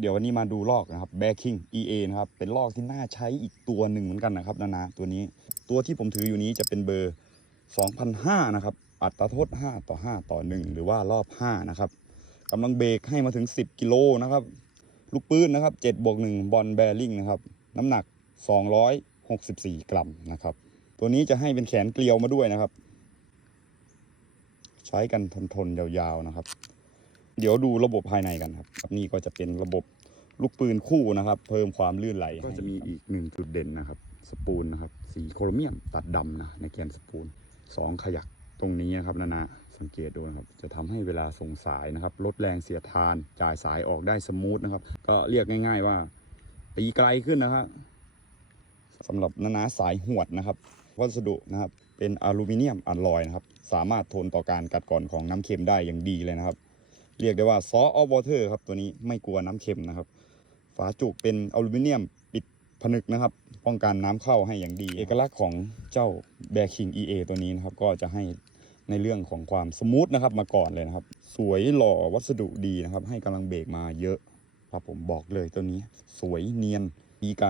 เดี๋ยววันนี้มาดูลอกนะครับ b a r King EA นะครับเป็นลอกที่น่าใช้อีกตัวหนึ่งเหมือนกันนะครับนานาตัวนี้ตัวที่ผมถืออยู่นี้จะเป็นเบอร์2005นะครับอัตราโทษ 5 ต่อ 5 ต่อ 1 หรือว่ารอบ 5 นะครับกำลังเบรกให้มาถึง 10 กิโลนะครับ ลูกปืนนะครับ7บวก1บอลแบริ่งนะครับน้ำหนัก 264 กรัมนะครับ ตัวนี้จะให้เป็นแขนเกลียวมาด้วยนะครับ ใช้กันทนๆยาวๆนะครับ เดี๋ยวดูระบบภายในกันครับครับนี่ก็จะเป็นระบบลูกปืนคู่นะครับ เพิ่มความลื่นไหลก็จะมีอีกหนึ่งจุดเด่นนะครับ สปูลนะครับ สีโครเมียมตัดดำนะในแกนสปูลสองขยักตรงนี้นะครับนานาสังเกตดูนะครับ จะทำให้เวลาส่งสายนะครับ ลดแรงเสียดทาน จ่ายสายออกได้สมูทนะครับ ก็เรียกง่าย ๆว่าตีไกลขึ้นนะครับสำหรับนานาสายหวดนะครับ วัสดุนะครับเป็นอลูมิเนียมอัลลอยนะครับ สามารถทนต่อการกัดกร่อนของน้ำเค็มได้อย่างดีเลยนะครับ เรียกได้ว่าซอออฟวอเตอร์ครับตัวนี้ไม่กลัวน้ำเค็มนะครับ ฝาจุกเป็นอลูมิเนียมปิดผนึกนะครับ ป้องกันน้ำเข้าให้อย่างดี เอกลักษณ์ของเจ้า b a r King EA ตัวนี้นะครับ ก็จะให้ในเรื่องของความสมูทนะครับมาก่อนเลยนะครับ สวยหล่อวัสดุดีนะครับ ให้กำลังเบรกมาเยอะครับผมบอกเลยตัวนี้ สวยเนียนดีไกล